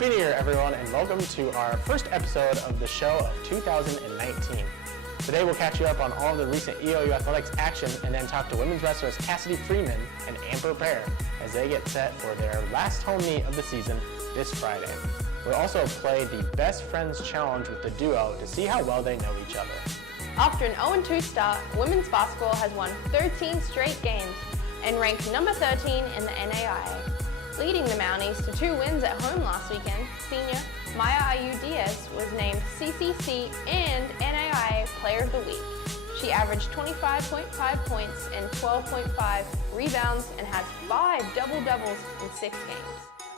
Happy New Year, everyone, and welcome to our first episode of the show of 2019. Today we'll catch you up on all of the recent EOU athletics action and then talk to women's wrestlers Cassidy Freeman and Amber Pair as they get set for their last home meet of the season this Friday. We'll also play the Best Friends Challenge with the duo to see how well they know each other. After an 0-2 start, women's basketball has won 13 straight games and ranked number 13 in the NAIA. Leading the Mounties to 2 wins at home last weekend, senior Maya Ayu-Diaz was named CCC and NAIA Player of the Week. She averaged 25.5 points and 12.5 rebounds and has 5 double-doubles in 6 games.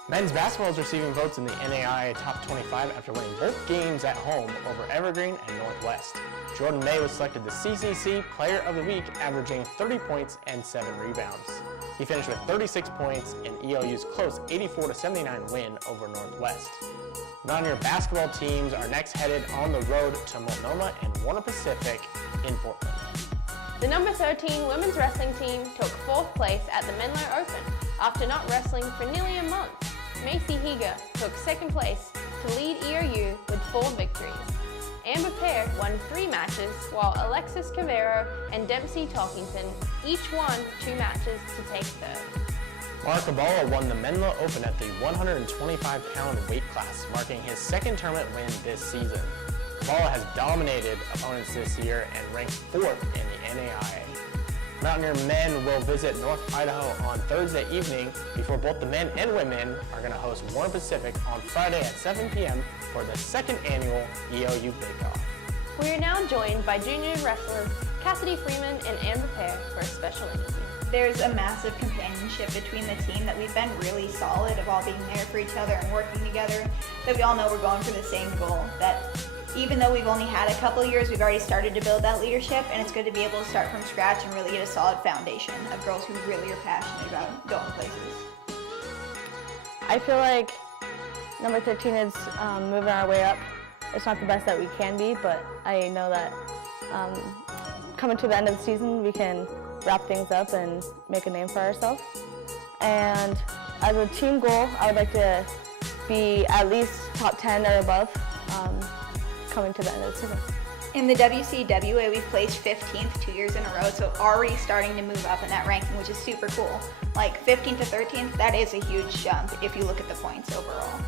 Men's basketball is receiving votes in the NAIA Top 25 after winning both games at home over Evergreen and Northwest. Jordan May was selected the CCC Player of the Week, averaging 30 points and 7 rebounds. He finished with 36 points in EOU's close 84-79 win over Northwest. Mountaineer basketball teams are next headed on the road to Multnomah and Warner Pacific in Portland. The number 13 women's wrestling team took 4th place at the Menlo Open after not wrestling for nearly a month. Macy Higa took 2nd place to lead EOU with 4 victories. Amber Pair won 3 matches, while Alexis Cavero and Dempsey Talkington each won 2 matches to take 3rd. Mark Cabala won the Menlo Open at the 125-pound weight class, marking his 2nd tournament win this season. Cabala has dominated opponents this year and ranked 4th in the NAIA. Mountaineer men will visit North Idaho on Thursday evening before both the men and women are going to host Warner Pacific on Friday at 7 p.m. for the 2nd annual EOU Bake-Off. We are now joined by junior wrestlers Cassidy Freeman and Amber Pair for a special interview. There's a massive companionship between the team that we've been really solid of all being there for each other and working together, that we all know we're going for the same goal, that even though we've only had a couple years, we've already started to build that leadership, and it's good to be able to start from scratch and really get a solid foundation of girls who really are passionate about going places. I feel like number 13 is moving our way up. It's not the best that we can be, but I know that coming to the end of the season, we can wrap things up and make a name for ourselves. And as a team goal, I would like to be at least top 10 or above coming to the end of the season. In the WCWA, we've placed 15th 2 years in a row, so already starting to move up in that ranking, which is super cool. Like 15th to 13th, that is a huge jump if you look at the points overall.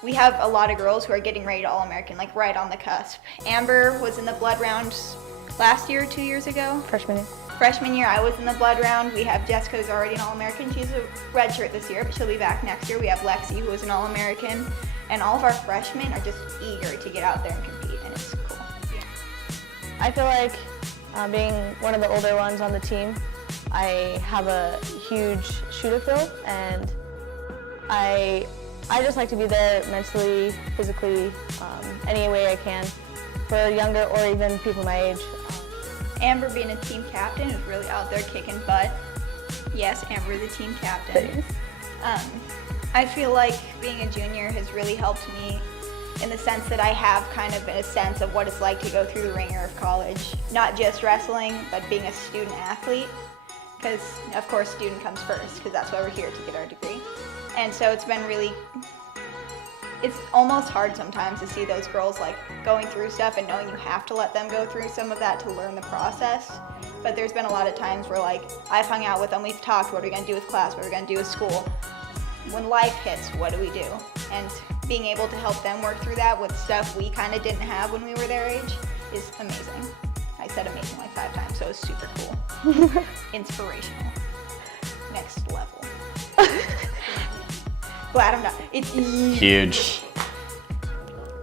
We have a lot of girls who are getting ready to All-American, like right on the cusp. Amber was in the blood round last year, 2 years ago. Freshman year. Freshman year, I was in the blood round. We have Jessica, who's already an All-American. She's a redshirt this year, but she'll be back next year. We have Lexi, who was an All-American. And all of our freshmen are just eager to get out there and compete, and it's cool. Yeah. I feel like being one of the older ones on the team, I have a huge shoe to fill, and I just like to be there mentally, physically, any way I can for younger or even people my age. Amber being a team captain is really out there kicking butt. Yes, Amber the team captain. I feel like being a junior has really helped me in the sense that I have kind of a sense of what it's like to go through the ringer of college. Not just wrestling, but being a student athlete. Because, of course, student comes first, because that's why we're here, to get our degree. And so it's been really, it's almost hard sometimes to see those girls like going through stuff and knowing you have to let them go through some of that to learn the process. But there's been a lot of times where like I've hung out with them, we've talked, what are we going to do with class, what are we going to do with school. When life hits, what do we do? And being able to help them work through that with stuff we kind of didn't have when we were their age is amazing. I said amazing like 5 times, so it was super cool. Inspirational. Next level. Glad I'm not. It's huge.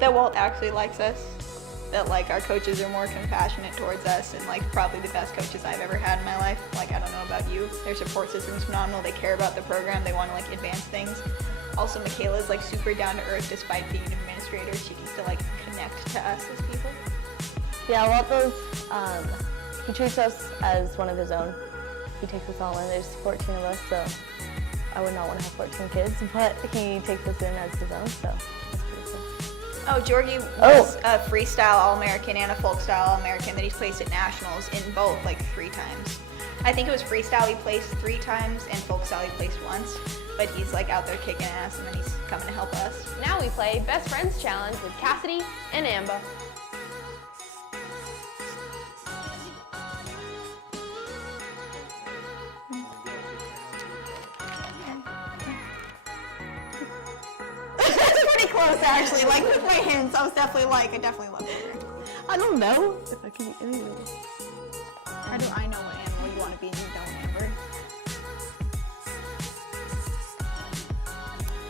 That Walt actually likes us. That like our coaches are more compassionate towards us, and like probably the best coaches I've ever had in my life. Like I don't know about you. Their support system is phenomenal. They care about the program. They want to like advance things. Also, Makayla is like super down to earth despite being an administrator. She can still like connect to us as people. Yeah, Walt does, he treats us as one of his own. He takes us all in. There's 14 of us, so I would not want to have 14 kids, but he takes us in as his own, so that's pretty cool. Oh, Jorgie was a freestyle All-American and a folk style All-American that he's placed at nationals in both like 3 times. I think it was freestyle he placed 3 times and folk style he placed once. but he's like out there kicking ass, and then he's coming to help us. Now we play Best Friends Challenge with Cassidy and Amber. Pretty close, actually. Like with my hints, I was definitely like, I definitely love her. I don't know if I can be anything. How do I know what animal you want to be and you don't, Amber?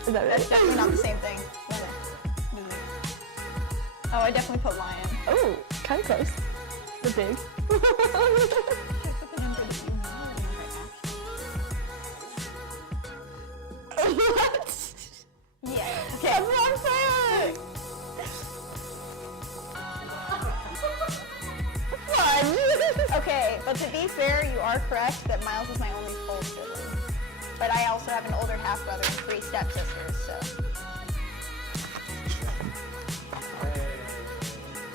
Is that That's right? definitely not the same thing. Oh, I definitely put lion. Oh, kind of close. The big. I put the number that you know. What? Yeah. That's what I'm saying. Fun. Okay, but to be fair, you are correct that Miles is my only full sibling. But I also have an older half brother and 3 stepsisters, so.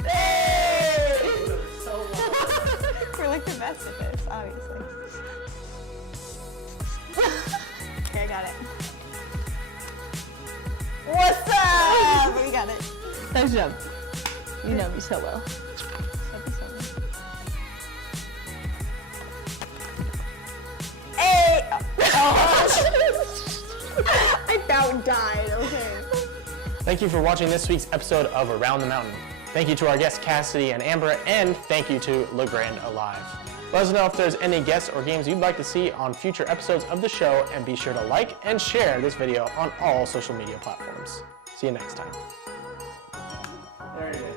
Hey! We're like the best at this, obviously. Okay, I got it. What's up? We got it. Nice job. You know me so well. Hey! I about died, okay. Thank you for watching this week's episode of Around the Mountain. Thank you to our guests Cassidy and Amber, and thank you to LeGrand Alive. Let us know if there's any guests or games you'd like to see on future episodes of the show, and be sure to like and share this video on all social media platforms. See you next time. There it is.